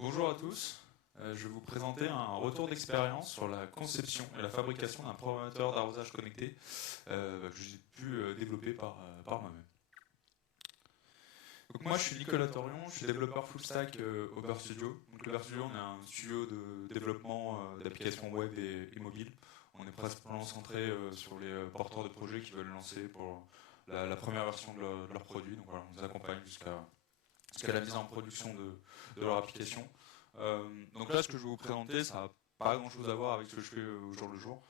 Bonjour à tous, je vais vous présenter un retour d'expérience sur la conception et la fabrication d'un programmateur d'arrosage connecté que j'ai pu développer par moi-même. Donc moi je suis Nicolas Torion, je suis développeur full stack au Bear Studio. Donc le Bear Studio, on est un studio de développement d'applications web et mobile. On est principalement centré sur les porteurs de projets qui veulent lancer pour la première version de leur produit. Donc voilà, on les accompagne jusqu'à la mise en production de leur application. Donc là, ce que je vais vous présenter, ça n'a pas grand-chose à voir avec ce que je fais au jour le jour.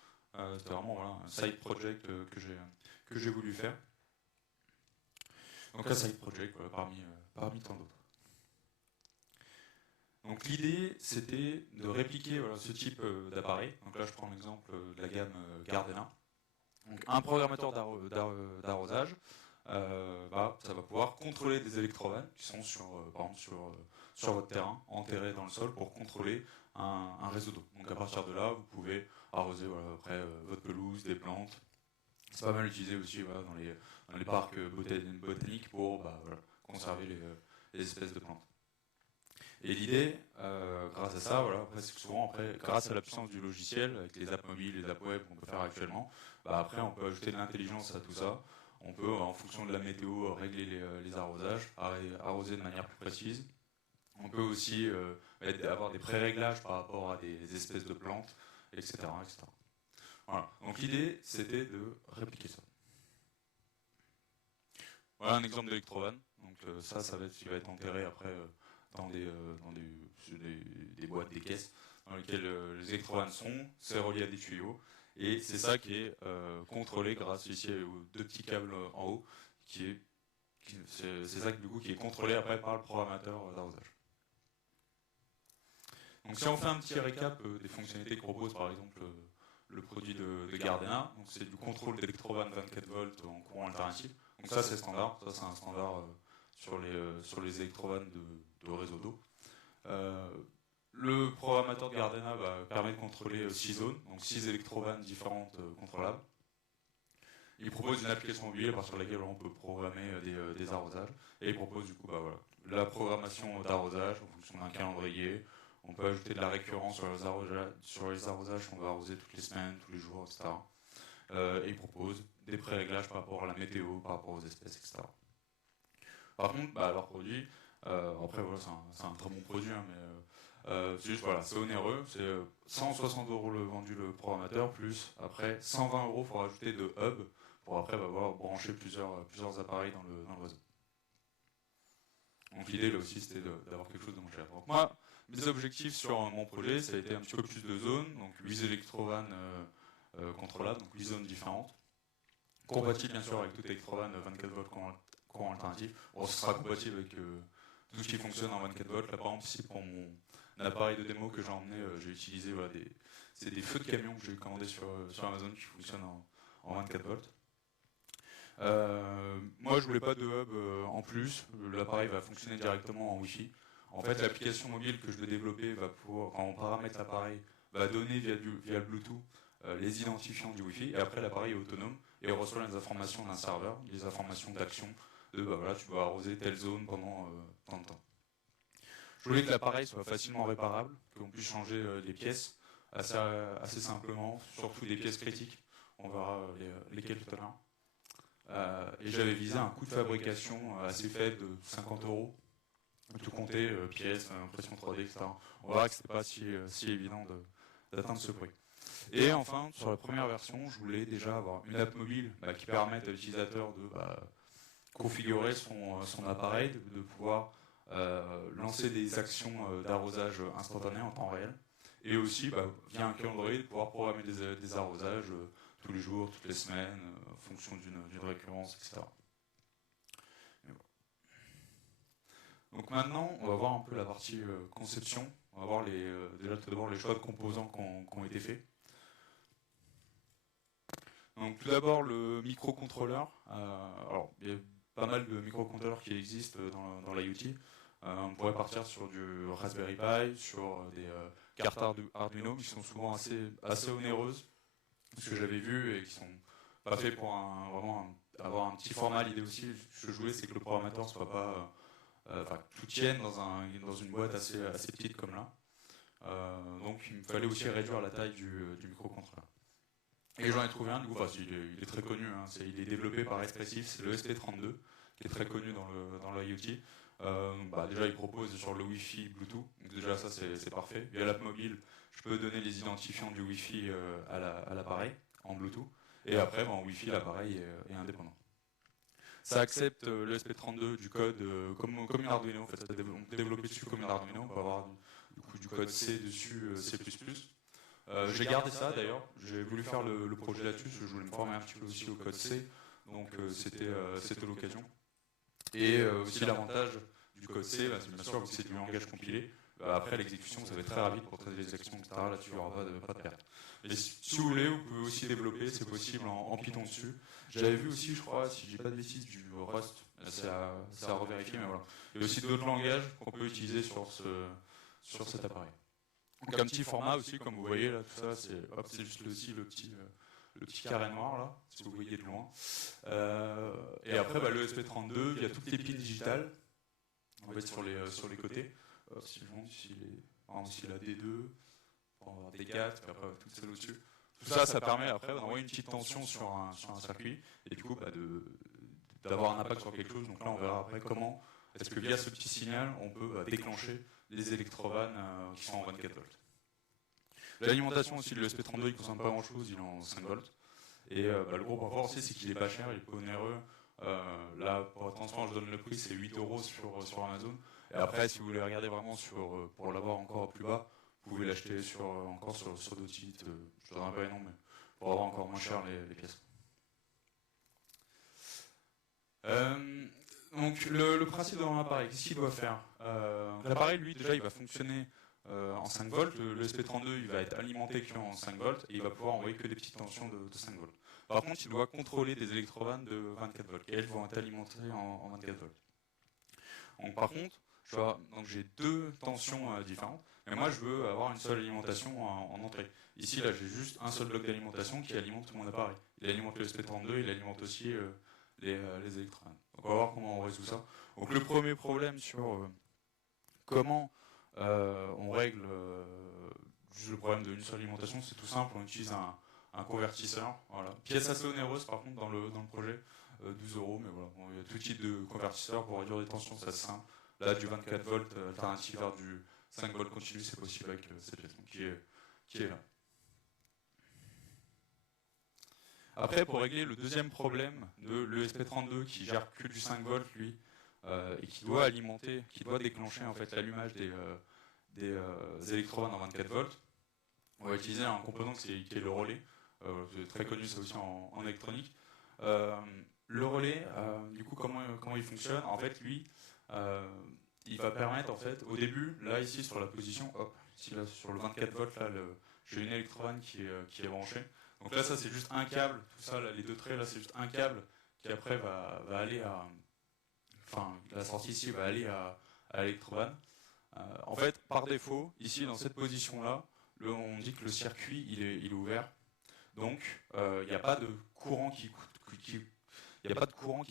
C'était vraiment voilà, un side project que j'ai voulu faire. Donc un side project voilà, parmi tant d'autres. Donc l'idée, c'était de répliquer voilà, ce type d'appareil. Donc là, je prends l'exemple de la gamme Gardena. Donc un programmateur d'arrosage, ça va pouvoir contrôler des électrovannes qui sont par exemple sur votre terrain, enterrés dans le sol pour contrôler un réseau d'eau. Donc à partir de là, vous pouvez arroser voilà, après votre pelouse, des plantes. C'est pas mal utilisé aussi voilà, dans les parcs botaniques pour voilà, conserver les espèces de plantes. Et l'idée, grâce à ça, voilà, après, c'est que souvent, après, grâce à la puissance du logiciel, avec les apps mobiles, les apps web qu'on peut faire actuellement, après, on peut ajouter de l'intelligence à tout ça. On peut, en fonction de la météo, régler les arrosages, arroser de manière plus précise. On peut aussi avoir des pré-réglages par rapport à des espèces de plantes, etc. etc. Voilà. Donc l'idée, c'était de répliquer ça. Voilà un exemple d'électrovanne. Donc ça va être ce qui va être enterré après dans des boîtes, des caisses dans lesquelles les électrovannes sont, c'est relié à des tuyaux, et c'est ça qui est contrôlé grâce ici aux deux petits câbles en haut, c'est ça du coup qui est contrôlé après par le programmateur d'arrosage. Donc si on fait un petit récap des fonctionnalités que propose par exemple le produit de Gardena, donc c'est du contrôle d'électrovanne 24 volts en courant alternatif. Donc ça c'est standard, ça c'est un standard sur les électrovannes de réseau d'eau. Le programmateur de Gardena permet de contrôler 6 zones, donc 6 électrovannes différentes contrôlables. Il propose une application mobile sur laquelle on peut programmer des arrosages. Et il propose du coup la programmation d'arrosage en fonction d'un calendrier. On peut ajouter de la récurrence sur les arrosages qu'on va arroser toutes les semaines, tous les jours, etc. Et il propose des pré-réglages par rapport à la météo, par rapport aux espèces, etc. Par contre, leur produit, après voilà, c'est un très bon produit, hein, mais c'est juste voilà, c'est onéreux, c'est 160 € le vendu le programmateur, plus après 120 € pour rajouter de hub, pour après brancher plusieurs appareils dans le réseau. Donc l'idée là aussi c'était d'avoir quelque chose de moins cher. Donc moi, mes objectifs sur mon projet, ça a été un petit peu plus de zones, donc 8 électrovannes contrôlables, donc 8 zones différentes, compatibles bien sûr avec toute électrovanne 24 volts courant alternatif. Bon, ce sera compatible avec tout ce qui fonctionne en 24 volts. Là par exemple ici pour mon appareil de démo que j'ai emmené, j'ai utilisé c'est des feux de camion que j'ai commandé sur Amazon qui fonctionnent en 24 volts. Moi je voulais pas de hub en plus, l'appareil va fonctionner directement en Wi-Fi. En fait l'application mobile que je vais développer va pouvoir, quand on paramètre l'appareil, va donner via le Bluetooth les identifiants du Wi-Fi, et après l'appareil est autonome et reçoit les informations d'un serveur, les informations d'action, de voilà, tu dois arroser telle zone pendant tant de temps. Je voulais que l'appareil soit facilement réparable, qu'on puisse changer les pièces assez simplement, surtout des pièces critiques, on verra lesquelles tout à l'heure. Et j'avais visé un coût de fabrication assez faible de 50 €, tout compter, pièces, impression 3D, etc. On verra que c'était pas si évident d'atteindre ce prix. Et enfin, sur la première version, je voulais déjà avoir une app mobile qui permette à l'utilisateur de configurer son appareil, de pouvoir lancer des actions d'arrosage instantané en temps réel, et aussi via un calendrier de pouvoir programmer des arrosages tous les jours, toutes les semaines, en fonction d'une récurrence, etc. Voilà. Donc maintenant, on va voir un peu la partie conception. On va voir déjà tout d'abord les choix de composants qui ont été faits. Donc tout d'abord le microcontrôleur. Alors il y a pas mal de microcontrôleurs qui existent dans l'IoT. On pourrait partir sur du Raspberry Pi, sur des cartes Arduino qui sont souvent assez onéreuses, ce que j'avais vu, et qui sont pas faits pour vraiment avoir un petit format. L'idée aussi que je voulais, c'est que le programmateur soit pas tout tienne dans une boîte assez petite comme là. Donc il me fallait aussi réduire la taille du microcontrôleur. Et j'en ai trouvé un, du coup, il est très connu, hein, il est développé par Espressif, c'est le SP32, qui est très connu dans l'IoT. Déjà, il propose sur le Wi-Fi Bluetooth, donc déjà ça c'est parfait. Via l'app mobile, je peux donner les identifiants du Wi-Fi à l'appareil en Bluetooth, et après en Wi-Fi l'appareil est indépendant. Ça accepte le SP32 du code comme une Arduino, en fait, c'est développé dessus comme une Arduino, on va avoir du coup du code C dessus, C++. J'ai gardé ça d'ailleurs, j'ai voulu faire le projet là-dessus, parce que je voulais me former un petit peu aussi au code C, donc c'était l'occasion. Et aussi l'avantage du code C, c'est bien sûr que c'est du langage compilé, après l'exécution ça va être très rapide pour traiter les actions, etc. Là-dessus il n'y aura pas de perte. Et si vous voulez, vous pouvez aussi développer, c'est possible en Python dessus. J'avais vu aussi, je crois, si je dis pas de bêtises, du Rust, c'est à revérifier, mais voilà. Il y a aussi d'autres langages qu'on peut utiliser sur cet appareil. Donc un petit format aussi, comme vous voyez là, tout ça, c'est juste aussi le petit carré noir là, si vous voyez de loin. Et après, le SP32, il y a toutes les pins digitales, en fait sur les côtés. Si je montre ici la D2, on va avoir D4, puis après toutes celles au-dessus. Tout ça, ça permet après d'envoyer une petite tension sur un circuit, et du coup d'avoir un impact sur quelque chose. Donc là, on verra après comment est-ce que via ce petit signal, on peut déclencher les électrovannes qui sont en 24 volts. L'alimentation aussi de l'ESP32, il ne consomme pas grand chose, il est en 5 volts. Et le gros point fort aussi, c'est qu'il est pas cher, il est pas onéreux. Là, pour être transparent, je donne le prix, c'est 8 € sur Amazon. Et après, si vous voulez regarder vraiment pour l'avoir encore plus bas, vous pouvez l'acheter encore sur d'autres sites. Je ne donnerai pas les noms, mais pour avoir encore moins cher les pièces. Donc le principe de l'appareil, qu'est-ce qu'il doit faire? L'appareil, lui, déjà, il va fonctionner en 5 volts. Le SP32, il va être alimenté en 5 volts et il va pouvoir envoyer que des petites tensions de 5 volts. Par contre, il doit contrôler des électrovannes de 24 volts et elles vont être alimentées en 24 volts. Donc, par contre, j'ai deux tensions différentes, mais moi je veux avoir une seule alimentation en entrée. Ici, là, j'ai juste un seul bloc d'alimentation qui alimente tout mon appareil. Il alimente le SP32, il alimente aussi les électrovannes. Donc, on va voir comment on résout ça. Donc, le premier problème sur comment on règle juste le problème d'une seule alimentation, c'est tout simple, on utilise un convertisseur. Voilà. Pièce assez onéreuse par contre dans le projet, 12 €, mais voilà. Bon, il y a tout type de convertisseurs pour réduire les tensions, c'est assez simple. Là, du 24 volts alternatif vers du 5 volts continu, c'est possible avec cette pièce qui est là. Après, pour régler le deuxième problème de l'ESP32 qui gère que du 5 volts, lui, et qui doit déclencher en fait l'allumage des électrovannes en 24 volts, on va utiliser un composant qui est le relais. C'est très connu, ça aussi en électronique. Le relais, du coup, comment il fonctionne? En fait, lui, il va permettre, en fait, au début, là, ici, sur la position, hop, ici, là, sur le 24 volts, là, j'ai une électrovanne qui est branchée. Donc là, ça, c'est juste un câble. Tout ça, là, les deux traits, là, c'est juste un câble qui, après, va aller à... Enfin, la sortie ici va aller à l'électrovanne. En fait, par défaut, ici, dans cette position-là, on dit que le circuit, il est ouvert. Donc, il n'y a pas de courant qui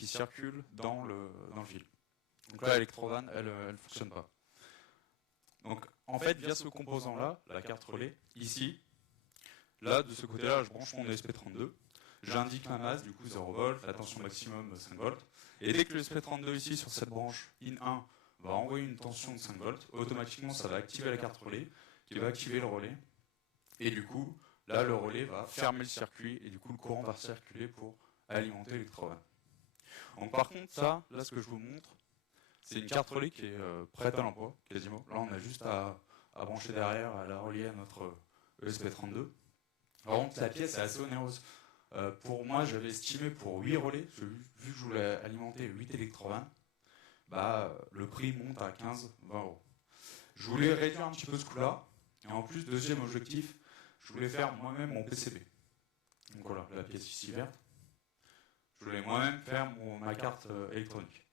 circule dans le fil. Donc là, l'électrovanne, elle ne fonctionne pas. Donc, en fait, via ce composant-là, la carte relais, ici, là, de ce côté-là, je branche mon ESP32. J'indique ma masse, du coup 0 volts, la tension maximum 5 volts. Et dès que le ESP32 ici, sur cette branche IN1, va envoyer une tension de 5 volts, automatiquement, ça va activer la carte relais, qui va activer le relais. Et du coup, là, le relais va fermer le circuit, et du coup, le courant va circuler pour alimenter l'électrovanne. Donc par contre, ça, là, ce que je vous montre, c'est une carte relais qui est prête à l'emploi, quasiment. Là, on a juste à brancher derrière, à la relier à notre ESP32. Par contre, la pièce est assez onéreuse. Pour moi, j'avais estimé pour 8 relais, vu que je voulais alimenter 8 électrovannes, le prix monte à 15-20 €. Je voulais réduire un petit peu ce coût-là, et en plus, deuxième objectif, je voulais faire moi-même mon PCB. Donc voilà, la pièce ici verte. Je voulais moi-même faire ma carte électronique.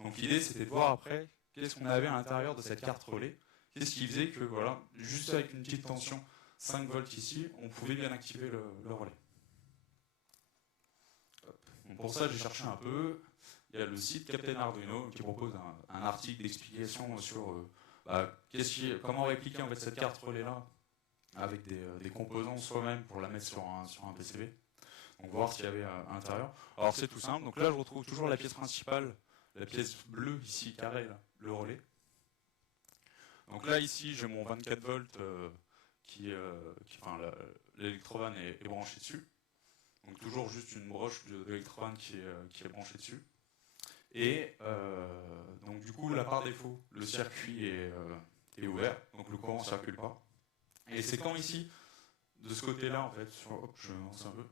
Donc l'idée, c'était de voir après qu'est-ce qu'on avait à l'intérieur de cette carte relais. Qu'est-ce qui faisait que, voilà, juste avec une petite tension 5 volts ici, on pouvait bien activer le relais. Donc pour ça, j'ai cherché un peu. il y a le site Captain Arduino qui propose un article d'explication sur comment répliquer en fait cette carte relais-là avec des composants soi-même pour la mettre sur un PCB. Donc voir s'il y avait à l'intérieur. Alors c'est tout simple. Donc là, je retrouve toujours la pièce principale, la pièce bleue ici, carré, là, le relais. Donc là, ici, j'ai mon 24 volts l'électrovanne est branché dessus. Donc toujours juste une broche de l'électrovanne qui est branchée dessus. Et donc du coup, là par défaut, le circuit est ouvert, donc le courant ne circule pas. Et c'est quand ici, de ce côté-là, en fait, je lance un peu,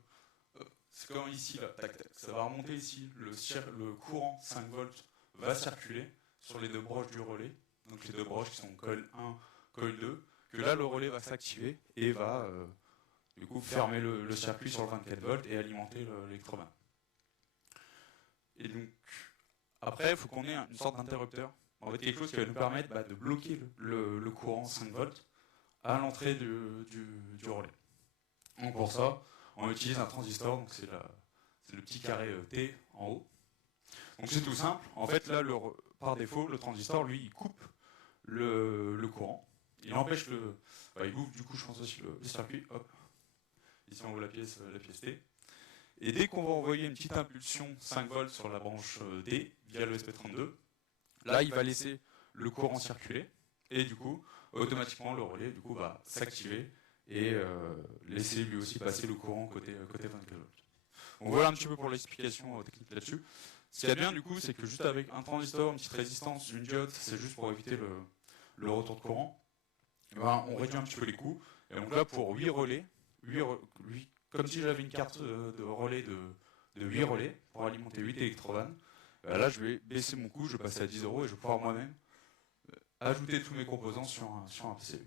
c'est quand ici, là, tac, tac, ça va remonter ici, le courant 5 volts va circuler sur les deux broches du relais, donc les deux broches qui sont coil 1, coil 2, que là le relais va s'activer et va du coup fermer le circuit sur le 24 volts et alimenter l'électrovanne. Et donc, après, il faut qu'on ait une sorte d'interrupteur, en fait quelque chose qui va nous permettre de bloquer le courant 5 volts à l'entrée du relais. Donc pour ça, on utilise un transistor, donc c'est le petit carré T en haut. Donc c'est tout simple. En fait, là, par défaut, le transistor, lui, il coupe le courant. Il empêche il ouvre du coup, je pense aussi le circuit. Hop. Ici, on voit la pièce T. Et dès qu'on va envoyer une petite impulsion 5 volts sur la branche D via le SP32, là, il va laisser le courant circuler. Et du coup, automatiquement, le relais du coup, va s'activer et laisser lui aussi passer le courant côté 24 volts. Donc voilà un petit peu pour l'explication technique là-dessus. Ce qu'il y a de bien du coup, c'est que juste avec un transistor, une petite résistance, une diode, c'est juste pour éviter le retour de courant, on réduit un petit peu les coûts. Et donc là, pour 8 relais, comme si j'avais une carte de relais de 8 relais pour alimenter 8 électrovannes, là je vais baisser mon coût, je vais passer à 10 € et je vais pouvoir moi-même ajouter tous mes composants sur un PCB.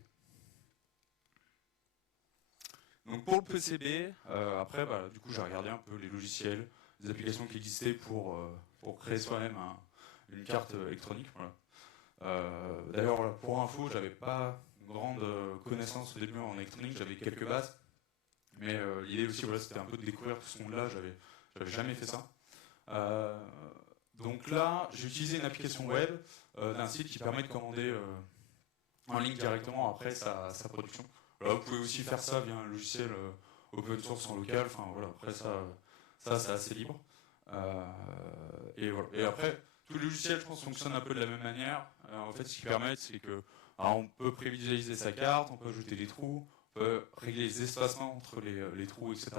Donc pour le PCB, après, du coup, j'ai regardé un peu les logiciels, les applications qui existaient pour créer soi-même une carte électronique. Voilà. D'ailleurs, pour info, j'avais pas une grande connaissance au début en électronique, j'avais quelques bases, mais l'idée aussi, voilà, c'était un peu de découvrir tout ce monde-là. J'avais jamais fait ça. Donc là, j'ai utilisé une application web d'un site qui permet de commander en ligne directement après sa production. Voilà, vous pouvez aussi faire ça via un logiciel open source en local. Enfin voilà, après ça c'est assez libre. Et voilà. Et après, tous les logiciels, je pense, fonctionnent un peu de la même manière. En fait, ce qu'ils permettent, c'est que on peut prévisualiser sa carte, on peut ajouter des trous, on peut régler les espacements entre les trous, etc.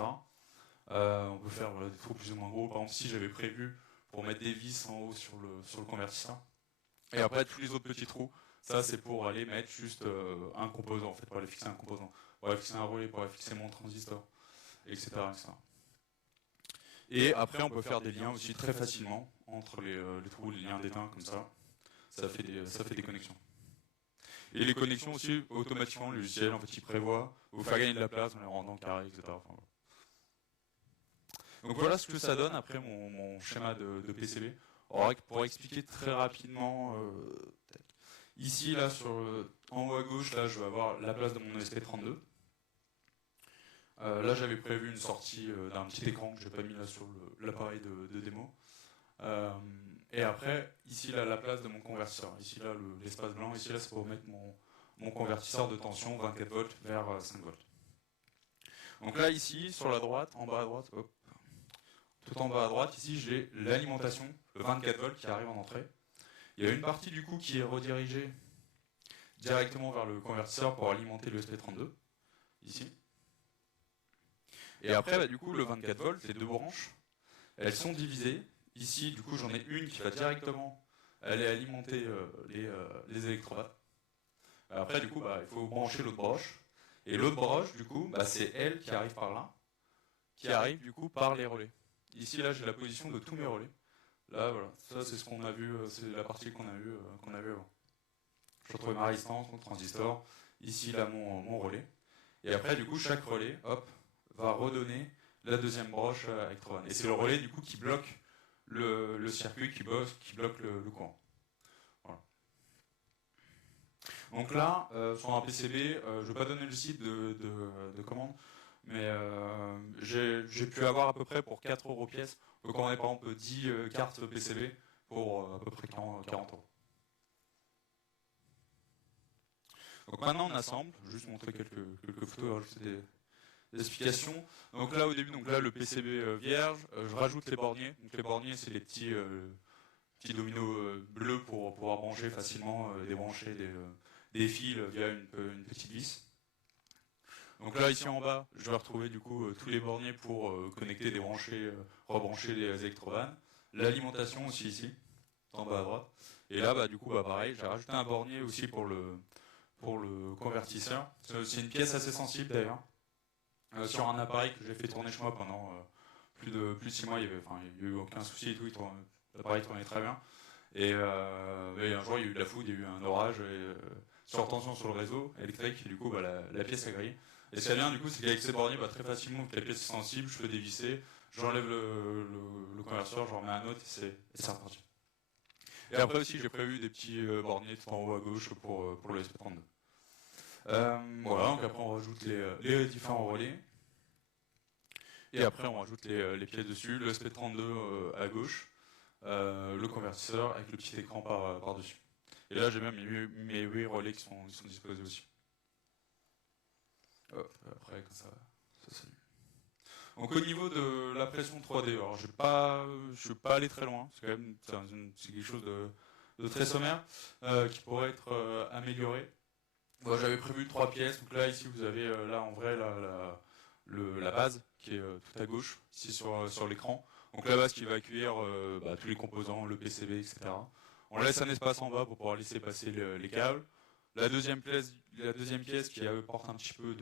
On peut faire des trous plus ou moins gros. Par exemple, si j'avais prévu pour mettre des vis en haut sur le convertisseur. Et après, tous les autres petits trous, ça c'est pour aller mettre juste un composant, en fait, pour aller fixer un composant, pour aller fixer un relais, pour aller fixer mon transistor, etc. Et après, on peut faire des liens aussi très facilement entre les trous, les liens d'étain, comme ça. Ça fait des connexions. Et les connexions aussi, automatiquement, le logiciel, en fait, il prévoit, vous faire gagner de la place en les rendant carrés, etc. Enfin, voilà. Donc voilà ce que ça donne après mon schéma de PCB. Alors, pour expliquer très rapidement, ici, là, en haut à gauche, là, je vais avoir la place de mon SP32. Là, j'avais prévu une sortie d'un petit écran que je n'ai pas mis là sur l'appareil de démo. Et après, ici, là, la place de mon convertisseur. Ici, là, l'espace blanc. Ici, là, c'est pour mettre mon convertisseur de tension 24 volts vers 5 volts. Donc là, ici, sur la droite, en bas à droite, hop, tout en bas à droite, ici, j'ai l'alimentation, le 24 volts qui arrive en entrée. Il y a une partie du coup qui est redirigée directement vers le convertisseur pour alimenter le SP32, ici. Et après, du coup, le 24 volts, les deux branches, elles sont divisées. Ici, du coup, j'en ai une qui va directement aller alimenter les électrodes. Après, du coup, il faut brancher l'autre broche. Et l'autre broche, du coup, c'est elle qui arrive par là, qui arrive, du coup, par les relais. Ici, là, j'ai la position de tous mes relais. Là, voilà, ça c'est ce qu'on a vu, c'est la partie qu'on a vue avant. Je retrouve ma résistance, mon transistor, ici là mon relais. Et après du coup chaque relais, hop, va redonner la deuxième broche électrovanne. Et c'est le relais du coup qui bloque le circuit, qui bloque le courant. Voilà. Donc là, sur un PCB, je ne vais pas donner le site de commande, mais j'ai pu avoir à peu près pour 4 euros pièce. Donc on est par exemple 10 cartes PCB pour à peu près 40 euros. Donc maintenant on assemble, je vais juste montrer quelques photos, rajouter des explications. Donc là au début, donc là le PCB vierge, je rajoute les borniers. Donc les borniers c'est les petits dominos bleus pour pouvoir brancher facilement, débrancher des fils via une petite vis. Donc là ici en bas, je vais retrouver du coup tous les borniers pour connecter, débrancher, rebrancher les électrovannes. L'alimentation aussi ici, en bas à droite. Et là du coup pareil, j'ai rajouté un bornier aussi pour le convertisseur. C'est une pièce assez sensible d'ailleurs. Sur un appareil que j'ai fait tourner chez moi pendant plus de 6 mois, il n'y a eu aucun souci et tout, l'appareil tournait très bien. Et un jour il y a eu de la foudre, il y a eu un orage, surtension sur le réseau électrique, et du coup la pièce a grillé. Et ce qui est bien du coup, c'est qu'avec ces borniers, très facilement, vu que la pièce est sensible, je peux dévisser, j'enlève le convertisseur, j'en remets un autre et c'est reparti. Et après aussi j'ai prévu des petits borniers tout en haut à gauche pour le SP32. Voilà, donc après on rajoute les différents relais. Et après on rajoute les pièces dessus, le SP32 à gauche, le convertisseur avec le petit écran par-dessus. Et là j'ai même mes 8 relais qui sont disposés aussi. Hop, après comme ça s'allume. Donc au niveau de la pression 3D, alors je suis pas allé très loin, c'est quand même c'est quelque chose de très sommaire qui pourrait être amélioré. Moi j'avais prévu 3 pièces, donc là ici vous avez là en vrai la base qui est tout à gauche, ici sur l'écran. Donc la base qui va accueillir tous les composants, le PCB, etc. On laisse un espace en bas pour pouvoir laisser passer les câbles. La deuxième pièce qui apporte un petit peu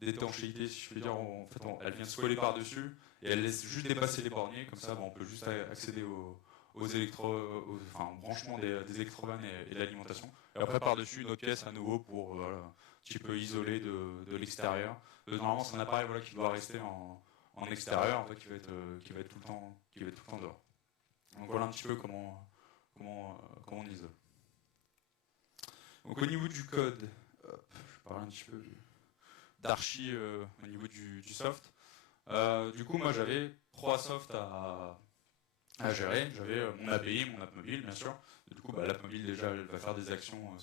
d'étanchéité, si je peux dire, elle vient se coller par-dessus et elle laisse juste dépasser les borniers, comme ça on peut juste accéder au branchement des électrovannes et l'alimentation. Et après par-dessus une autre pièce à nouveau pour un petit peu isoler de l'extérieur. Normalement c'est un appareil qui doit rester en extérieur, qui va être tout le temps dehors. Donc voilà un petit peu comment on isole. Donc au niveau du code, hop, je vais parler un petit peu d'archi au niveau du soft. Du coup moi j'avais 3 softs à gérer. J'avais mon API, mon app mobile bien sûr. Et du coup l'app mobile déjà elle va faire des actions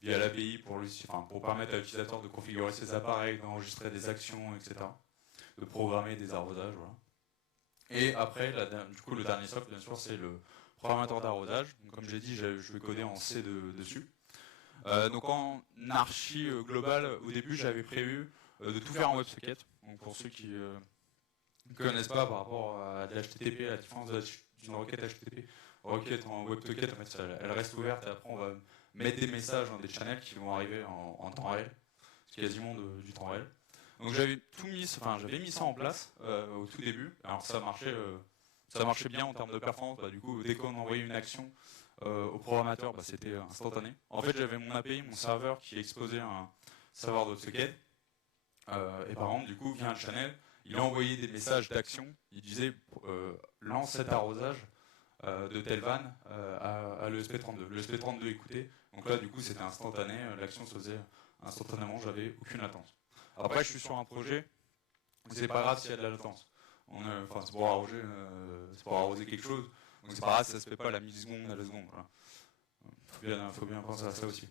via l'API pour permettre à l'utilisateur de configurer ses appareils, d'enregistrer des actions, etc. De programmer des arrosages. Voilà. Et après, du coup, le dernier soft, bien sûr, c'est le programmateur d'arrosage. Comme j'ai dit, je vais coder en C dessus. Donc en archi global, au début, j'avais prévu de tout faire en WebSocket. Donc pour ceux qui ne connaissent pas par rapport à de l'HTTP, à la différence d'une requête HTTP, requête en WebSocket, en fait, elle reste ouverte et après on va mettre des messages dans des channels qui vont arriver en temps réel. C'est quasiment du temps réel. Donc j'avais mis ça en place au tout début. Alors ça marchait bien en termes de performance. Du coup, dès qu'on envoyait une action au programmateur, c'était instantané. En fait, j'avais mon API, mon serveur qui exposait un serveur de socket. Et par exemple, du coup, via un channel, il envoyait des messages d'action. Il disait lance cet arrosage de telle vanne à l'ESP32. L'ESP32 écoutait. Donc là, du coup, c'était instantané. L'action se faisait instantanément. J'avais aucune latence. Après, je suis sur un projet, c'est pas grave s'il y a de la latence. C'est pour arroser quelque chose, donc c'est pas grave si ça se fait pas à la milliseconde, à la seconde. Voilà. Faut bien penser à ça aussi.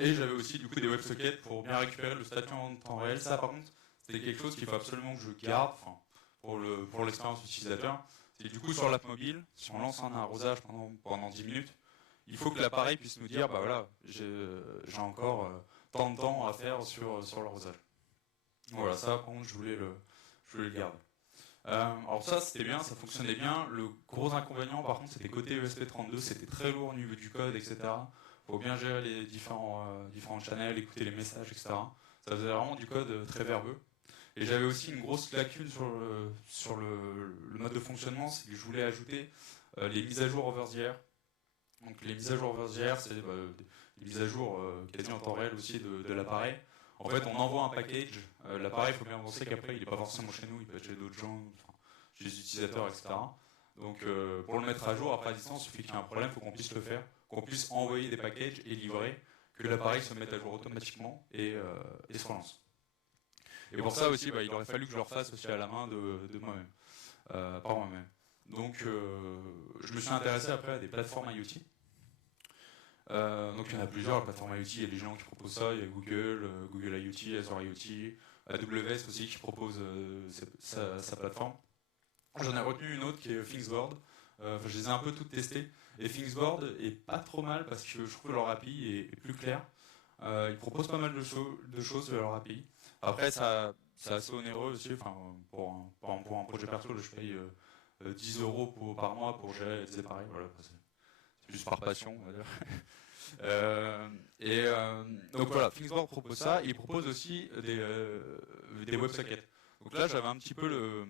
Et j'avais aussi du coup des WebSockets pour bien récupérer le statut en temps réel. Ça, par contre, c'était quelque chose qu'il faut absolument que je garde pour l'expérience utilisateur. C'est du coup sur l'app mobile, si on lance un arrosage pendant 10 minutes, il faut que l'appareil puisse nous dire j'ai encore tant de temps à faire sur l'arrosage. Voilà, ça par contre je voulais le garder. Alors ça c'était bien, ça fonctionnait bien. Le gros inconvénient par contre c'était côté ESP32, c'était très lourd au niveau du code, etc. Faut bien gérer les différents channels, écouter les messages, etc. Ça faisait vraiment du code très verbeux. Et j'avais aussi une grosse lacune sur le mode de fonctionnement, c'est que je voulais ajouter les mises à jour over the air. Donc les mises à jour over the air, c'est des mises à jour quasi en temps réel aussi de l'appareil. En fait, on envoie un package. L'appareil, il faut bien penser qu'après, il n'est pas forcément chez nous, il peut être chez d'autres gens, chez les utilisateurs, etc. Donc pour le mettre à jour, après à distance, il suffit qu'il y ait un problème, il faut qu'on puisse le faire, qu'on puisse envoyer des packages et livrer, que l'appareil se mette à jour automatiquement et se relance. Et pour ça aussi, il aurait fallu que je le refasse aussi à la main de moi-même, par moi-même. Donc je me suis intéressé après à des plateformes IoT. Donc il y en a plusieurs, la plateforme IoT, il y a des gens qui proposent ça, il y a Google, Google IoT, Azure IoT, AWS aussi qui propose sa plateforme. J'en ai retenu une autre qui est Thingsboard. Je les ai un peu toutes testées. Et Thingsboard est pas trop mal parce que je trouve que leur API est plus clair. Ils proposent pas mal de choses de leur API. Après, c'est assez onéreux aussi. Enfin, pour un projet perso, je paye 10 euros par mois pour gérer des appareils. Voilà, c'est plus par passion, on va dire. Donc voilà, Thingsboard propose ça. Il propose aussi des WebSockets. Donc là, j'avais un petit peu le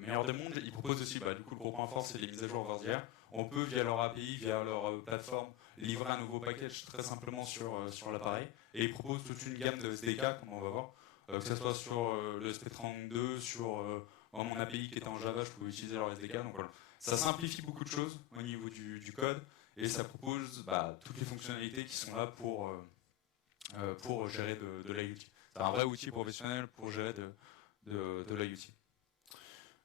meilleur des mondes. Ils proposent aussi, du coup, le gros point fort, c'est les mises à jour over the air. On peut, via leur API, via leur plateforme, livrer un nouveau package très simplement sur l'appareil. Et ils proposent toute une gamme de SDK, comme on va voir, que ce soit sur le SP32, sur mon API qui était en Java, je pouvais utiliser leur SDK. Donc voilà, ça simplifie beaucoup de choses au niveau du code et ça propose toutes les fonctionnalités qui sont là pour gérer de l'IoT. C'est un vrai outil professionnel pour gérer de l'IoT.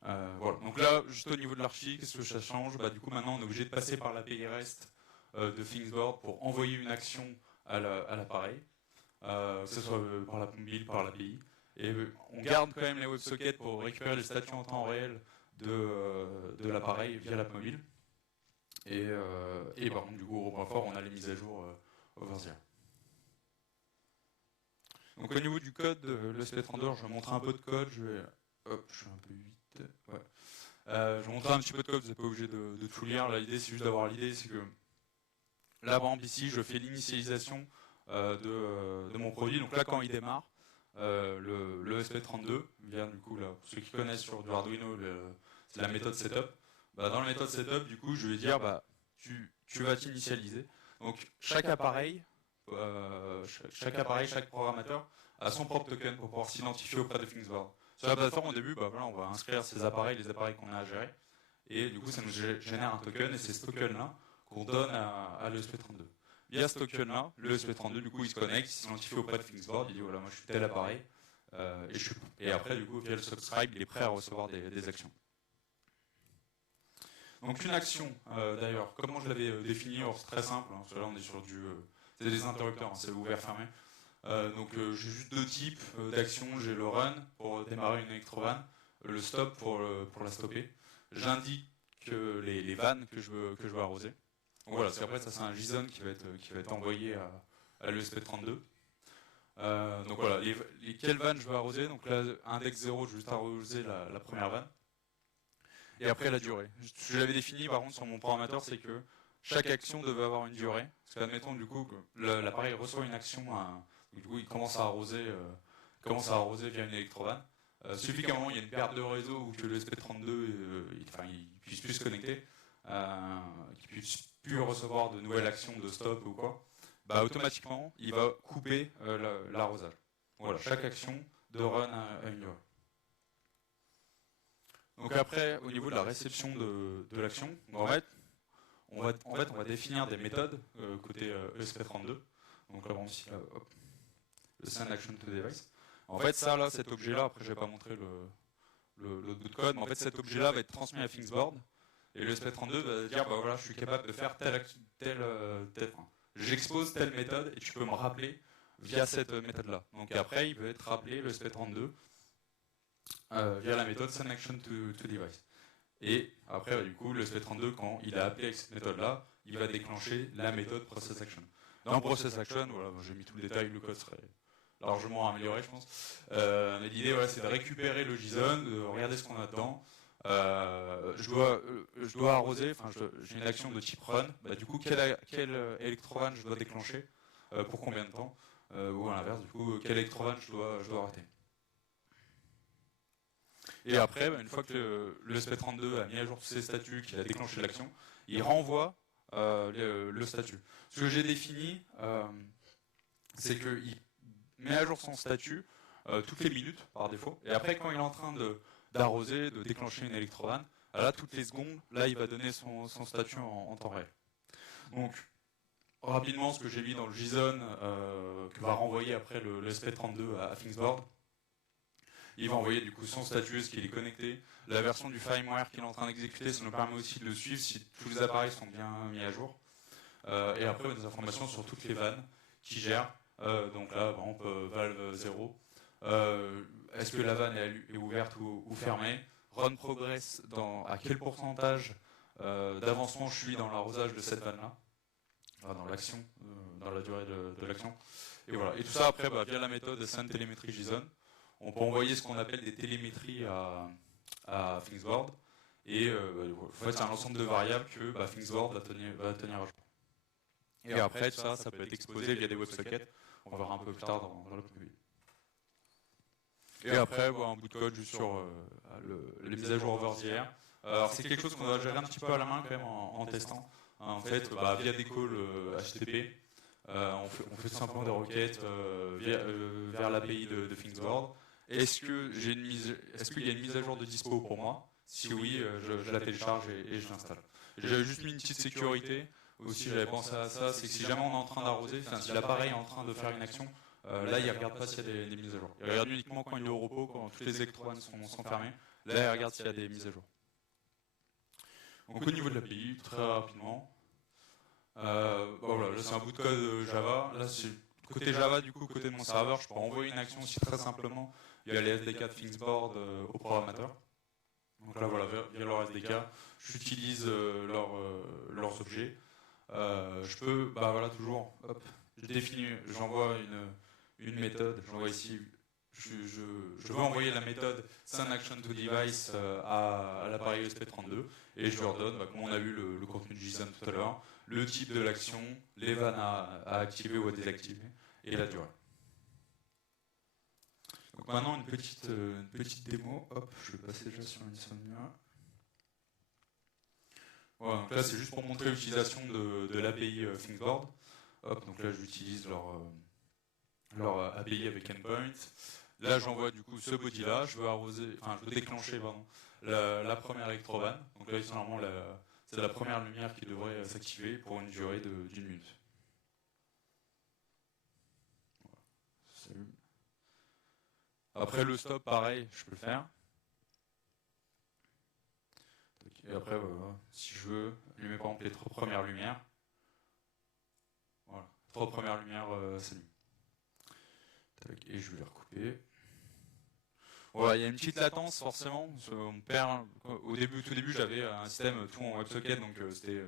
Voilà. Donc là, juste au niveau de l'archi, qu'est-ce que ça change? Du coup, maintenant, on est obligé de passer par l'API REST de Thingsboard pour envoyer une action à l'appareil, que ce soit par la mobile, par l'API. Et on garde quand même les WebSockets pour récupérer le statut en temps réel de l'appareil via l'app mobile. Et par contre, du coup, au point fort, on a les mises à jour over the air. Donc au niveau du code, le SP32, je vais montrer un peu de code. Je suis un peu vite. Ouais. Je vais montrer un petit peu de code, vous n'êtes pas obligé de tout lire. Là, l'idée, c'est juste d'avoir l'idée, c'est que là, par exemple, ici, je fais l'initialisation de mon produit. Donc là, quand il démarre, le SP32 vient, du coup, là, pour ceux qui connaissent sur du Arduino, c'est la méthode setup. Dans la méthode setup, du coup, je vais dire, tu vas t'initialiser. Donc chaque appareil, chaque programmateur a son propre token pour pouvoir s'identifier auprès de Thingsboard. Sur la plateforme, au début, on va inscrire les appareils qu'on a à gérer, et du coup, ça nous génère un token, et c'est ce token-là qu'on donne à l'ESP32. Via ce token-là, le ESP32, du coup, il se connecte, il s'identifie auprès de Thingsboard, il dit voilà, moi je suis tel appareil, et après, du coup, via le subscribe, il est prêt à recevoir des actions. Donc une action, d'ailleurs, comment je l'avais définie, c'est très simple, là on est sur c'est des interrupteurs, c'est ouvert-fermé. Donc j'ai juste deux types d'actions, j'ai le run pour démarrer une électrovanne, le stop pour la stopper. J'indique les vannes que je veux arroser. Donc voilà, après ça c'est un JSON qui va être envoyé à l'ESP32. Donc voilà, quelles vannes je veux arroser. Donc là, index 0, je vais juste arroser la première vanne. Et après la durée. Ce que j'avais défini par contre sur mon programmateur, c'est que chaque action devait avoir une durée. Parce qu'admettons du coup que l'appareil reçoit une action, du coup il commence à arroser via une électrovanne. Suffit qu'à un moment il y ait une perte de réseau ou que le SP32 il puisse plus se connecter, qu'il puisse plus recevoir de nouvelles actions de stop ou quoi, automatiquement il va couper l'arrosage. Voilà, chaque action de run a une durée. Donc après, au niveau de la réception de l'action, on va définir des méthodes côté ESP32. Donc là, ici, le send action to device. En fait, cet objet-là, après je vais pas montrer le bout de code, mais en fait cet objet-là va être transmis à Thingsboard et le ESP32 va dire voilà, je suis capable de faire j'expose telle méthode et tu peux me rappeler via cette méthode-là. Donc après, il peut être rappelé le ESP32 via la méthode sendAction to device. Et après, du coup, le SP32, quand il a appelé avec cette méthode-là, il va déclencher la méthode processAction. Dans processAction, voilà, j'ai mis tout le détail, le code serait largement amélioré, je pense. Mais l'idée, voilà, c'est de récupérer le JSON, de regarder ce qu'on a dedans. Je dois arroser, j'ai une action de type run. Du coup, quelle électrovanne je dois déclencher, pour combien de temps, ou à l'inverse, du coup, quelle électrovanne je dois arrêter. Et après, une fois que le SP32 a mis à jour tous ses statuts, qu'il a déclenché l'action, il renvoie le statut. Ce que j'ai défini, c'est qu'il met à jour son statut toutes les minutes, par défaut. Et après, quand il est en train d'arroser, de déclencher une électrovanne, là, toutes les secondes, là, il va donner son statut en temps réel. Donc, rapidement ce que j'ai mis dans le JSON que va renvoyer après le SP32 à Thingsboard. Il va envoyer du coup son statut, ce qu'il est connecté, la version du firmware qu'il est en train d'exécuter, ça nous permet aussi de le suivre si tous les appareils sont bien mis à jour. Et après des informations sur toutes les vannes qui gèrent. Donc là, par exemple, valve 0. Est-ce que la vanne est ouverte ou fermée? Run progress à quel pourcentage d'avancement je suis dans l'arrosage de cette vanne-là, dans l'action, dans la durée de l'action. Et voilà. Et tout ça après, via la méthode SendTelemetry JSON, on peut envoyer ce qu'on appelle des télémétries à Thingsboard. Et en fait, c'est un ensemble de variables que Thingsboard va tenir à jour. Et après, tout ça peut être exposé via des WebSockets. On verra un peu plus tard dans le produit. Et après, un bout de code juste sur les mises à jour over the air. Alors c'est quelque chose qu'on va gérer un petit peu à la main quand même en testant. En fait, via des calls HTTP, on fait tout simplement des requêtes vers l'API de Thingsboard. Est-ce qu'il y a une mise à jour de dispo pour moi? Si oui, je la télécharge et je l'installe. J'avais juste mis une petite sécurité. Aussi, j'avais pensé à ça, c'est que si jamais on est en train d'arroser, si l'appareil est en train de faire une action, là, il ne regarde pas s'il y a des mises à jour. Il regarde uniquement quand il est au repos, quand tous les électrones sont fermés. Là, il regarde s'il y a des mises à jour. Donc au niveau de l'API, très rapidement, voilà, là c'est un bout de code Java. Là, c'est côté Java, du coup, côté de mon serveur, je peux envoyer une action aussi très simplement via les SDK de Thingsboard au programmateur. Donc là, voilà, via leur SDK, j'utilise leurs objets. Je peux, toujours, hop, j'envoie une méthode, j'envoie ici, je veux envoyer la méthode SendActionToDevice à l'appareil ESP32 et je leur donne, comme on a vu le contenu du JSON tout à l'heure, le type de l'action, les vannes à activer ou à désactiver et la durée. Donc maintenant une petite démo, hop, je vais passer déjà sur Insomnia. Voilà, donc là c'est juste pour montrer l'utilisation de l'API Thingsboard. Hop, donc là j'utilise leur API avec endpoint. Là j'envoie du coup ce body là, je veux déclencher la première électrovanne. Donc là normalement c'est la première lumière qui devrait s'activer pour une durée d'1 minute. Voilà. Après le stop pareil, je peux le faire. Et après, si je veux allumer par exemple les 3 premières lumières, voilà, 3 premières lumières s'allument. Et je vais les recouper. Voilà, il y a une petite latence forcément. On perd. Tout début, j'avais un système tout en WebSocket, donc c'était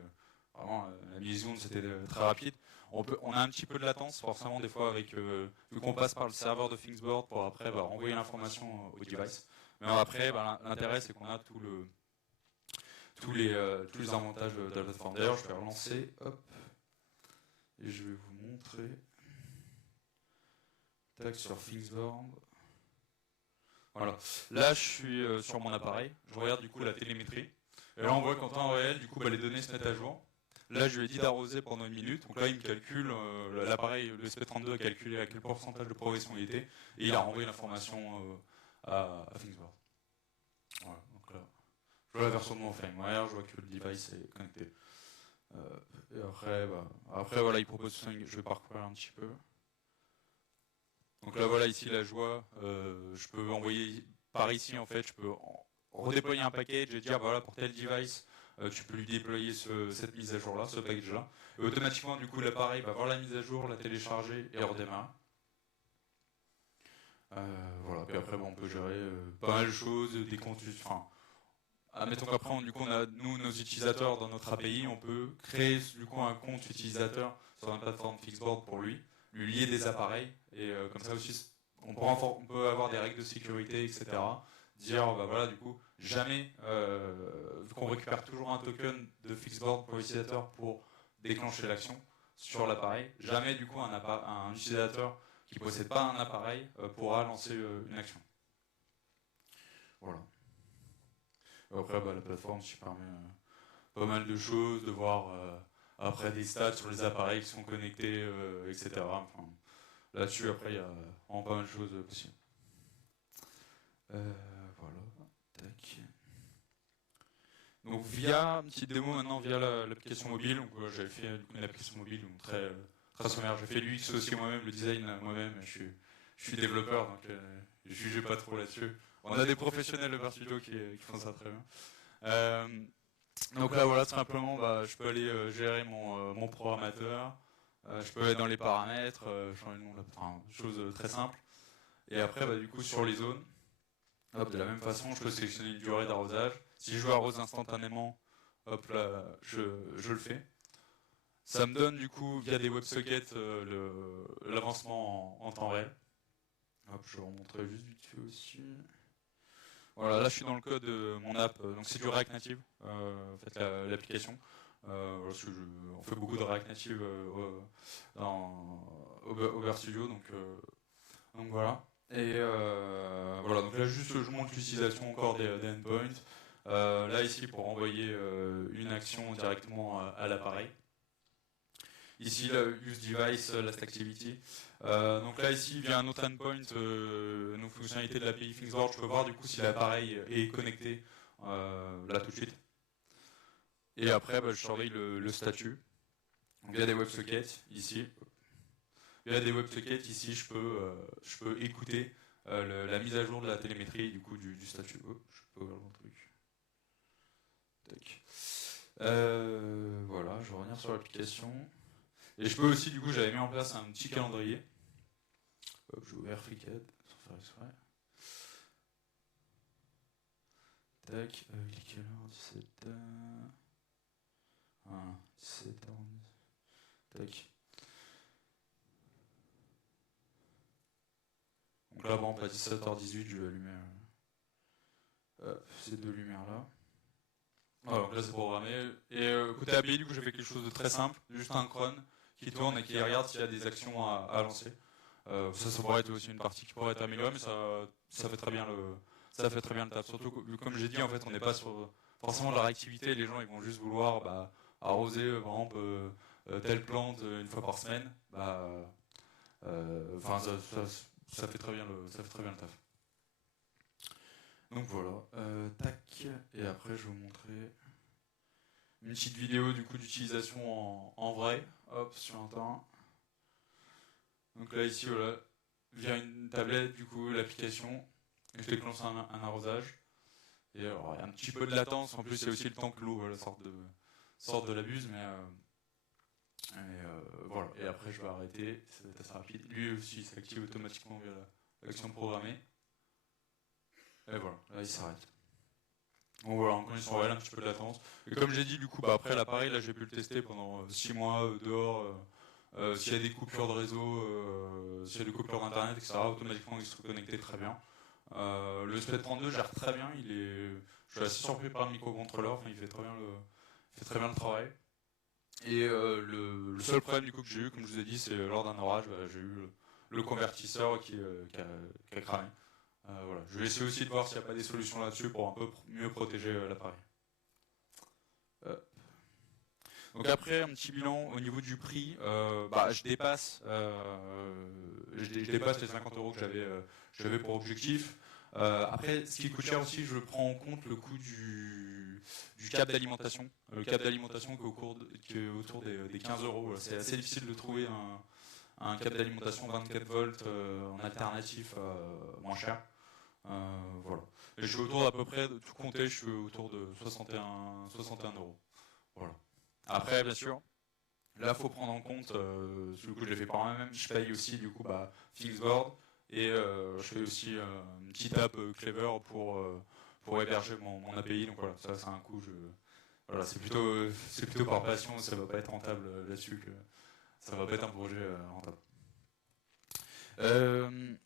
vraiment la milliseconde, c'était très rapide. On a un petit peu de latence forcément des fois avec vu qu'on passe par le serveur de Thingsboard pour après renvoyer l'information au device. Mais après, l'intérêt c'est qu'on a tous les avantages de la plateforme. D'ailleurs, je vais relancer, hop, et je vais vous montrer. Tac, sur Thingsboard. Voilà. Là, je suis sur mon appareil. Je regarde du coup la télémétrie. Et là, on voit qu'en temps réel, du coup, les données se mettent à jour. Là, je lui ai dit d'arroser pendant 1 minute. Donc là, il me calcule, l'appareil, le SP32 a calculé à quel pourcentage de progression il était. Et il a renvoyé l'information à Thingsboard. Voilà. Donc là, je vois la version de mon firmware, je vois que le device est connecté. Et après, voilà, il propose, je vais parcourir un petit peu. Donc là, voilà, ici, la joie, je peux envoyer par ici, en fait, je peux redéployer un package et dire, voilà, pour tel device, tu peux lui déployer cette mise à jour-là, ce package-là. Et automatiquement, du coup, l'appareil va voir la mise à jour, la télécharger et redémarrer. Voilà, puis après, on peut gérer pas mal de choses, des comptes, admettons qu'après, on a, nous, nos utilisateurs dans notre API, on peut créer, du coup, un compte utilisateur sur la plateforme Thingsboard pour lui lier des appareils, et comme ça aussi, on peut avoir des règles de sécurité, etc. Dire, voilà, du coup, jamais, vu qu'on récupère toujours un token de Thingsboard pour l'utilisateur pour déclencher l'action sur l'appareil, jamais, du coup, un utilisateur qui ne possède pas un appareil pourra lancer une action. Voilà. Après, la plateforme permet pas mal de choses, de voir après des stats sur les appareils qui sont connectés, etc. Enfin, là-dessus, après, il y a vraiment pas mal de choses possibles. Voilà. Tac. Donc via une petite démo maintenant via l'application mobile, donc j'avais fait une application mobile donc, très sommaire. J'ai fait l'UX aussi moi-même, le design moi-même. Je suis développeur donc je jugeais pas trop là-dessus. On a des professionnels de Studio qui font ça très bien. Donc là voilà tout simplement je peux aller gérer mon programmateur, je peux aller dans les paramètres, changer le nom, enfin chose très simple. Et après du coup sur les zones. Hop, de la même façon, je peux sélectionner une durée d'arrosage. Si je veux arroser instantanément, hop là, je le fais. Ça me donne du coup via des WebSockets l'avancement en temps réel. Hop, je vais vous montrer juste vite fait aussi. Voilà, là je suis dans le code de mon app, donc c'est du React Native, en fait l'application. On fait beaucoup de React Native dans Over Studio, donc voilà. Et voilà, donc là juste je montre l'utilisation encore des endpoints. Là ici pour envoyer une action directement à l'appareil. Ici la use device, last activity. Donc là ici via un autre endpoint, une fonctionnalité de l'API Thingsboard, je peux voir du coup si l'appareil est connecté là tout de suite. Et après je surveille le statut. Donc, via des WebSockets ici. Via des WebSockets ici je peux écouter la mise à jour de la télémétrie du coup du statut. Oh, je peux ouvrir mon truc. Tac. Voilà, je vais revenir sur l'application. Et je peux aussi, du coup, j'avais mis en place un petit calendrier. Hop, j'ai ouvert FreeCAD sans faire exprès. Tac, il est quelle heure 17h. Voilà, 17h. Tac. Donc là, bon, à 17h18, je vais allumer ces deux lumières-là. Voilà, donc là, c'est programmé. Et côté API, du coup, j'ai fait quelque chose de très simple. Juste un cron qui tourne et qui regarde s'il y a des actions à lancer. Ça pourrait être aussi une partie qui pourrait être améliorée, mais ça fait très bien le taf. Surtout comme j'ai dit, en fait, on n'est pas sur forcément de la réactivité. Les gens, ils vont juste vouloir arroser, par exemple, telle plante une fois par semaine. Enfin, ça fait très bien le taf. Donc voilà, tac. Et après, je vais vous montrer une petite vidéo du coup d'utilisation en vrai. Hop, sur un terrain. Donc là ici voilà, via une tablette du coup l'application, je déclenche un arrosage. Et alors il y a un petit peu de latence, en plus il y a aussi le temps que l'eau sorte de la buse, mais voilà. Et après je vais arrêter, c'est assez rapide. Lui aussi il s'active automatiquement via l'action programmée. Et voilà, là il s'arrête. Donc voilà, encore une fois, un petit peu de latence. Et comme j'ai dit, du coup, après l'appareil, là j'ai pu le tester pendant 6 mois dehors. S'il y a des coupures de réseau, s'il y a des coupures d'internet, etc., automatiquement il se reconnectait très bien. Le SP32 gère très bien, je suis assez surpris par le microcontrôleur, enfin, il fait très bien le travail. Et le seul problème du coup que j'ai eu, comme je vous ai dit, c'est lors d'un orage, j'ai eu le convertisseur qui a cramé. Voilà. Je vais essayer aussi de voir s'il n'y a pas des solutions là-dessus pour un peu mieux protéger l'appareil. Donc après, un petit bilan au niveau du prix, je dépasse les 50 € que j'avais pour objectif. Après, ce qui coûte cher aussi, je prends en compte le coût du câble d'alimentation. Le câble d'alimentation qui est autour des 15 €. C'est assez difficile de trouver un câble d'alimentation 24 volts en alternatif moins cher. Voilà. Et je suis autour d'à peu près, de tout compter, je suis autour de 61 €. Voilà. Après, bien sûr, là, il faut prendre en compte, du coup, je l'ai fait par moi-même, je paye aussi, du coup, Thingsboard, et je fais aussi une petite app Clever pour héberger mon API, donc voilà, ça, c'est un coût, voilà, c'est plutôt par passion, ça va pas être rentable là-dessus, ça va pas être un projet rentable.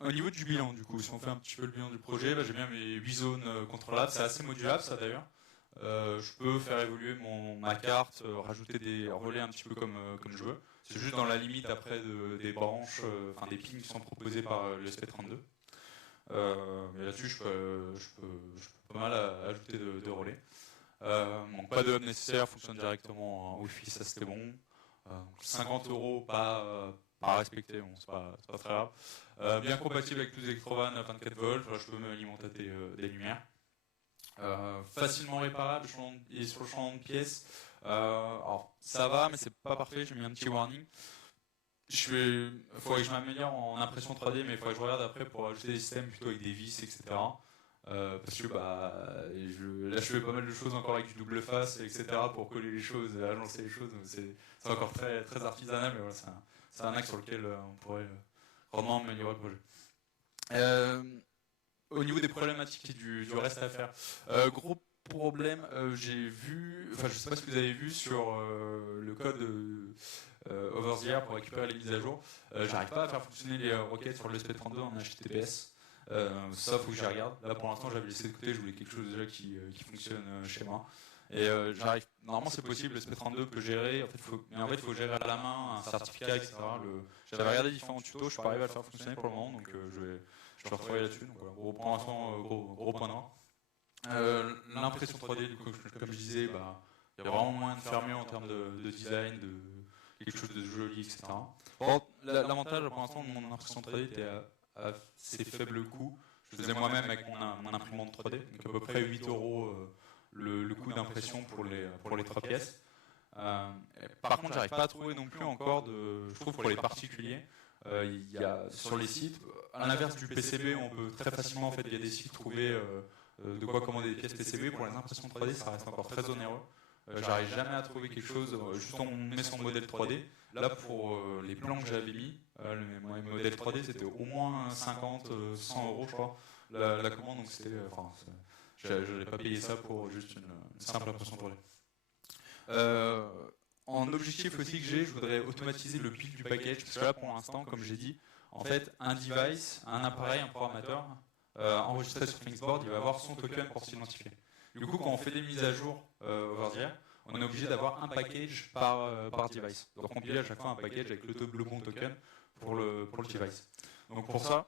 Au niveau du bilan, du coup, si on fait un petit peu le bilan du projet, j'ai bien mes 8 zones contrôlables, c'est assez modulable, ça d'ailleurs. Je peux faire évoluer ma carte, rajouter des relais un petit peu comme je veux. C'est juste dans la limite après des branches, enfin des pins qui sont proposés par le SP32. Mais là-dessus, je peux pas mal ajouter de relais. Donc pas de hub nécessaire, fonctionne directement en Wi-Fi, ça c'était bon. 50 € pas respecté, bon, c'est pas très grave. Bien compatible avec tous les Electrovan à 24 volts, je peux m'alimenter des lumières. Facilement réparable et sur le champ de pièces. Alors ça va, mais c'est pas parfait. J'ai mis un petit warning. Il faudrait que je m'améliore en impression 3D, mais il faudrait que je regarde après pour ajouter des systèmes plutôt avec des vis, etc. Parce que là je fais pas mal de choses encore avec du double face, etc. pour coller les choses, agencer les choses. C'est encore très, très artisanal, mais voilà, c'est un axe sur lequel on pourrait grandement améliorer le projet. Euh, Au niveau des problématiques et du reste à faire, gros problème, j'ai vu, enfin je sais pas si vous avez vu sur le code over the air pour récupérer les mises à jour, j'arrive pas à faire fonctionner les requêtes sur le SP32 en HTTPS. Ça faut que j'y regarde. Là pour l'instant j'avais laissé de côté, je voulais quelque chose déjà qui fonctionne chez moi. Et j'arrive. Normalement c'est possible, le SP32 peut gérer. Mais en fait il faut gérer à la main un certificat, etc. J'avais regardé différents tutos, je suis pas arrivé à le faire fonctionner pour le moment, donc je vais retravailler là-dessus. Donc voilà, pour l'instant gros point noir. L'impression 3D, du coup, comme je disais, il y a vraiment moyen de faire mieux en termes de design, de quelque chose de joli, etc. Bon, l'avantage pour l'instant de mon impression 3D était à assez faible coût. Je faisais moi-même avec mon imprimante 3D, donc à peu près 8 euros le coût d'impression pour les 3 pièces. Par contre, j'arrive pas à trouver non plus encore je trouve pour les particuliers, il y a sur les sites, à l'inverse du PCB, on peut très facilement en fait via des sites trouver de quoi commander des pièces PCB. Pour les impressions 3D, ça reste encore très onéreux. J'arrive jamais à trouver quelque chose, juste on met son modèle 3D. Là, pour les plans que j'avais mis, mes modèles 3D, c'était au moins 50, 100 euros, je crois, la commande. Donc c'était, je n'allais pas payer ça pour juste une simple impression 3D. En objectif aussi que j'ai, je voudrais automatiser le build du package, parce que là, pour l'instant, comme j'ai dit, en fait, un device, un appareil, un programmateur, enregistré sur Thingsboard, il va avoir son token pour s'identifier. Du coup, quand on fait des mises à jour over the air, on est obligé d'avoir un package par device. Donc compiler à chaque fois un package avec le bon token pour le device. Donc pour ça,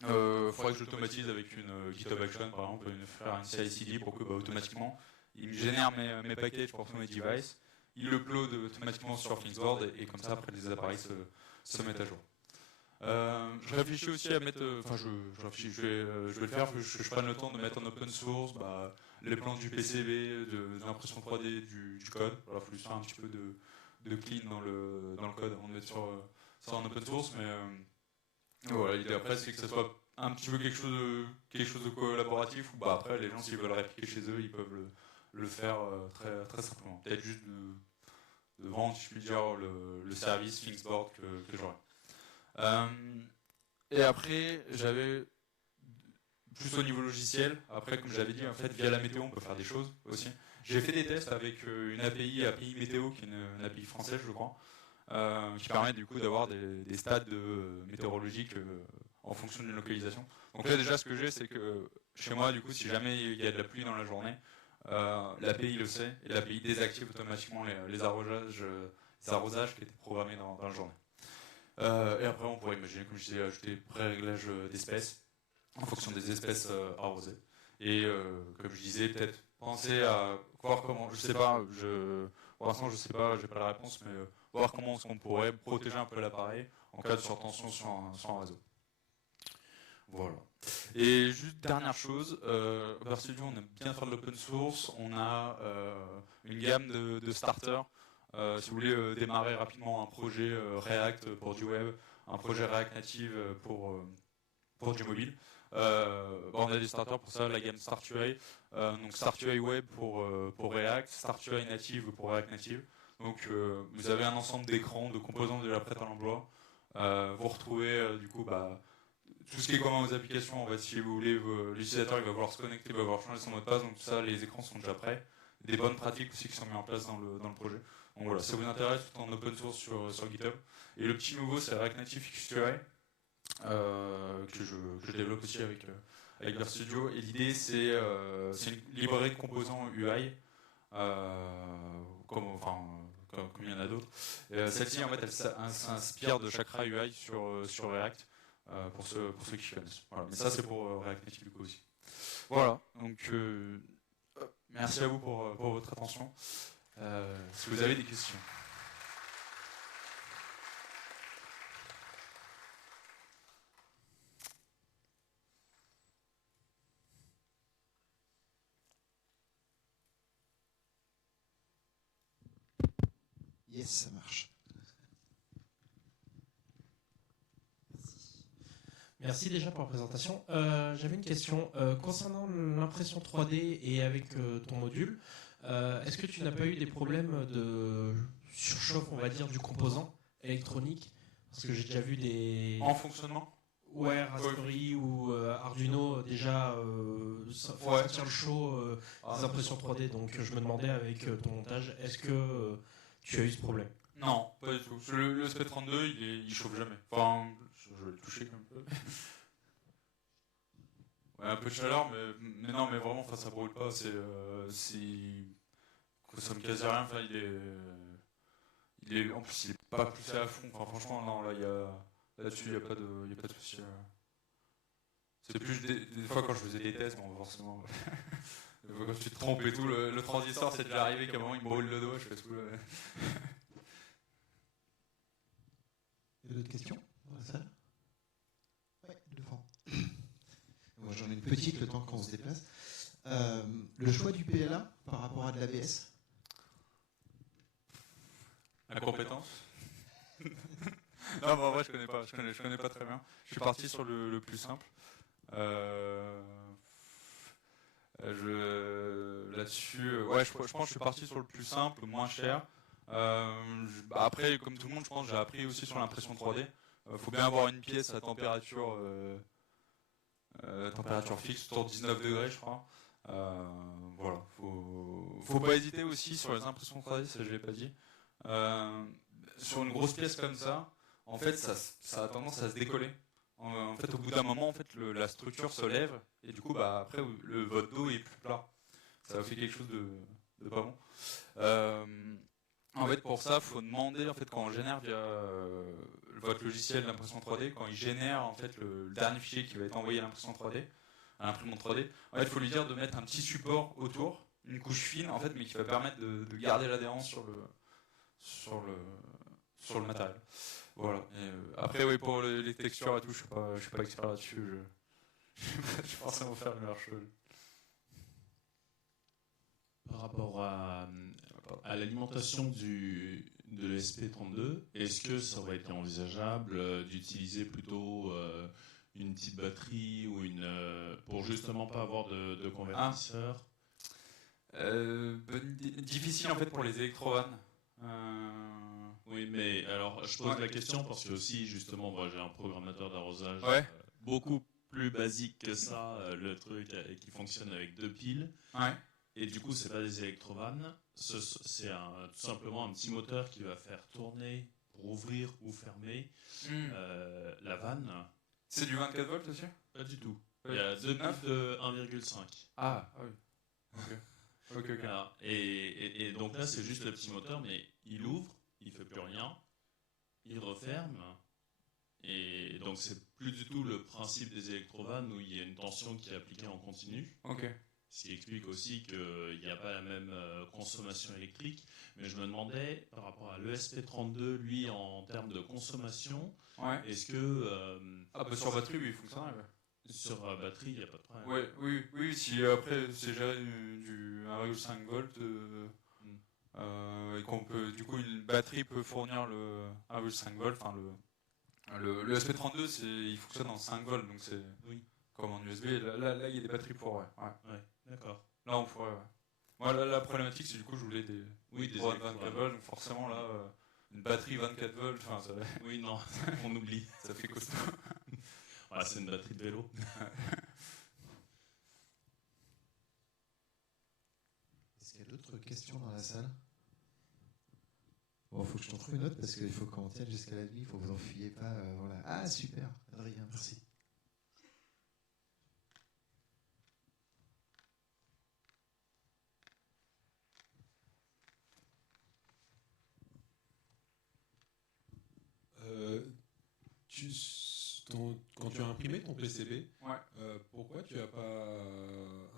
il faudrait que j'automatise avec une GitHub Action, par exemple, faire une CI/CD pour que automatiquement, il me génère mes packages pour tous mes devices, il le upload automatiquement sur Thingsboard et comme ça, après, les appareils se mettent à jour. Je réfléchis aussi à mettre, je vais le faire, que je prenne le temps de mettre en open source les plans du PCB, de l'impression 3D du code. Voilà, il faut juste faire un petit peu de clean dans le code avant de mettre ça en open source, mais voilà, l'idée après c'est que ça soit un petit peu quelque chose de collaboratif, où après les gens s'ils veulent répliquer chez eux, ils peuvent le faire très, très simplement. Peut-être juste de vendre, si je puis dire, le service Thingsboard que j'aurai. Et après, j'avais plus au niveau logiciel. Après, comme j'avais dit, en fait, via la météo, on peut faire des choses aussi. J'ai fait des tests avec une API météo, qui est une API française, je crois, qui permet du coup d'avoir des stades météorologiques en fonction d'une localisation. Donc là, déjà, ce que j'ai, c'est que chez moi, du coup, si jamais il y a de la pluie dans la journée, l'API le sait et l'API désactive automatiquement les arrosages qui étaient programmés dans la journée. Et après, on pourrait imaginer, comme je disais, ajouter pré-réglage d'espèces en fonction des espèces arrosées. Et comme je disais, peut-être penser à voir comment, je sais pas, pour l'instant je sais pas, j'ai pas la réponse, mais voir comment est-ce qu'on pourrait protéger un peu l'appareil en cas de surtension sur un réseau. Voilà. Et juste dernière chose, VerStudio, on aime bien faire de l'open source, on a une gamme de starters. Si vous voulez démarrer rapidement un projet React pour du web, un projet React Native pour du mobile, on a des starters pour ça, la gamme StartUI, donc StartUI Web pour React, StartUI Native pour React Native. Donc vous avez un ensemble d'écrans, de composants déjà prêts à l'emploi. Vous retrouvez du coup tout ce qui est commun aux applications. En fait, si vous voulez, l'utilisateur il va vouloir se connecter, il va vouloir changer son mot de passe, donc tout ça, les écrans sont déjà prêts. Des bonnes pratiques aussi qui sont mises en place dans le projet. Donc voilà, ça vous intéresse, tout en open source sur GitHub. Et le petit nouveau, c'est React Native XUI, que je développe aussi avec VerStudio. Et l'idée, c'est une librairie de composants UI, comme il y en a d'autres. Celle-ci, en fait, elle s'inspire de Chakra UI sur React, pour ceux qui connaissent. Voilà. Mais ça, c'est pour React Native du coup aussi. Voilà, donc merci à vous pour votre attention. Si vous avez des questions. Yes, ça marche. Merci déjà pour la présentation. J'avais une question. Concernant l'impression 3D et avec ton module, est-ce que tu n'as pas eu des problèmes de surchauffe, on va dire, du composant électronique? Parce que j'ai déjà vu des... En fonctionnement? Ouais, Raspberry ou Arduino déjà faire Ouais. sortir le chaud des impressions 3D. Donc je me demandais avec ton montage, est-ce que tu as eu ce problème? Non, pas du tout. Le SP32, il chauffe jamais. Enfin, je vais le toucher un peu. Ouais, un peu de chaleur, mais non, mais vraiment, enfin, ça brûle pas. Il consomme quasi rien. Enfin, en plus, il est pas poussé à fond. Enfin, franchement, non, là-dessus, il y a pas de souci. C'est plus des fois quand je faisais des tests, bon, forcément. Quand tu te trompes et tout, le transistor, c'est déjà arrivé qu'à un moment, il me brûle le doigt. Je fais tout. Il y a d'autres questions dans la salle? Oui, devant. Moi, j'en ai une petite le temps qu'on se déplace. Le choix du PLA par rapport à de l'ABS? La compétence. Non, mais en vrai, je connais pas très bien. Je suis parti sur le plus simple. Là-dessus, ouais, je pense que je suis parti sur le plus simple, le moins cher. Après, comme tout le monde, je pense que j'ai appris aussi sur l'impression 3D. Faut bien avoir une pièce à température fixe, autour de 19 degrés, je crois. Voilà, faut pas hésiter aussi sur les impressions 3D, ça je l'ai pas dit. Sur une grosse pièce comme ça, en fait, ça a tendance à se décoller. En fait, au bout d'un moment, en fait, la structure se lève et du coup, bah, après, votre dos est plus plat. Ça fait quelque chose de pas bon. En fait, pour ça, faut demander, en fait, quand on génère via votre logiciel d'impression 3D, quand il génère en fait le dernier fichier qui va être envoyé à l'impression 3D, à l'imprimante 3D, en fait, il faut lui dire de mettre un petit support autour, une couche fine, en fait, mais qui va permettre de garder l'adhérence sur le matériel. Voilà. Et, après, oui, pour les textures et tout, je suis pas expert là-dessus. Je suis forcément faire le meilleur chose. Par rapport à l'alimentation de l'ESP32, est-ce que ça aurait été envisageable d'utiliser plutôt une petite batterie ou pour justement pas avoir de convertisseur? Difficile en fait pour les électrovannes. Oui, mais alors je pose la question parce que aussi justement moi j'ai un programmateur d'arrosage beaucoup plus basique que ça, le truc qui fonctionne avec 2 piles. Ouais. Et du coup, c'est pas des électrovannes, c'est tout simplement un petit moteur qui va faire tourner pour ouvrir ou fermer la vanne. C'est du 24 volts aussi? Pas du tout. Il y a 2 piles de 1,5. Ah oui. Ok. Alors, et donc là, c'est juste le petit moteur, mais il ouvre, il fait plus rien, il referme. Et donc, c'est plus du tout le principe des électrovannes où il y a une tension qui est appliquée en continu. Ok. Ce qui explique aussi qu'il n'y a pas la même consommation électrique. Mais je me demandais, par rapport à l'ESP32, lui, en termes de consommation, est-ce que... sur batterie, oui, il fonctionne. Sur batterie, il n'y a pas de problème. Oui, si après c'est géré du 1,5 volts, et qu'on peut, du coup, une batterie peut fournir le 1,5 volts, enfin le SP32, il fonctionne en 5 volts, donc c'est comme en USB. Là, il y a des batteries pour, ouais. D'accord. Là, on pourrait, Moi, la problématique, c'est du coup, je voulais des 24 volts, donc forcément, là, une batterie 24 volts, enfin, ça... Oui, non, on oublie. Ça fait costaud. Ouais, c'est une batterie de vélo. Est-ce qu'il y a d'autres questions dans la salle? Bon, il faut que je t'en trouve une autre parce qu'il faut qu'on tienne jusqu'à la nuit, il faut que vous en fuyiez pas. Voilà. Ah, super, Adrien, merci. Quand tu as imprimé ton PCB, ouais. Pourquoi tu n'as pas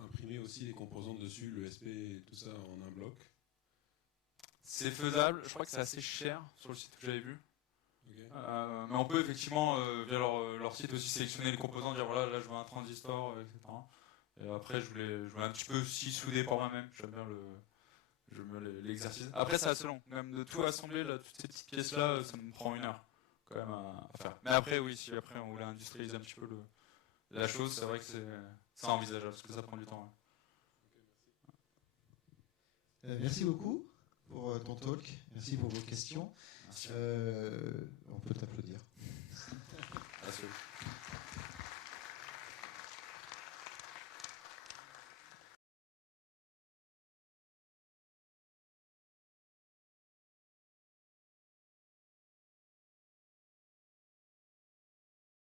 imprimé aussi les composants dessus, le SP et tout ça en un bloc? C'est faisable, je crois que c'est assez cher sur le site que j'avais vu. Okay. Mais on peut effectivement, via leur site aussi, sélectionner les composants, dire voilà, là je veux un transistor, etc. Et après, je voulais un petit peu aussi souder par moi-même. l'exercice. Après, c'est assez long. Même de tout assembler, là, toutes ces petites pièces-là, ça me prend 1 heure quand même à faire. Mais après, oui, si après on voulait industrialiser un petit peu la chose, c'est vrai que c'est envisageable parce que ça prend du temps. Ouais. Merci beaucoup pour ton talk. Merci pour vos questions. Merci. On peut t'applaudir. Merci.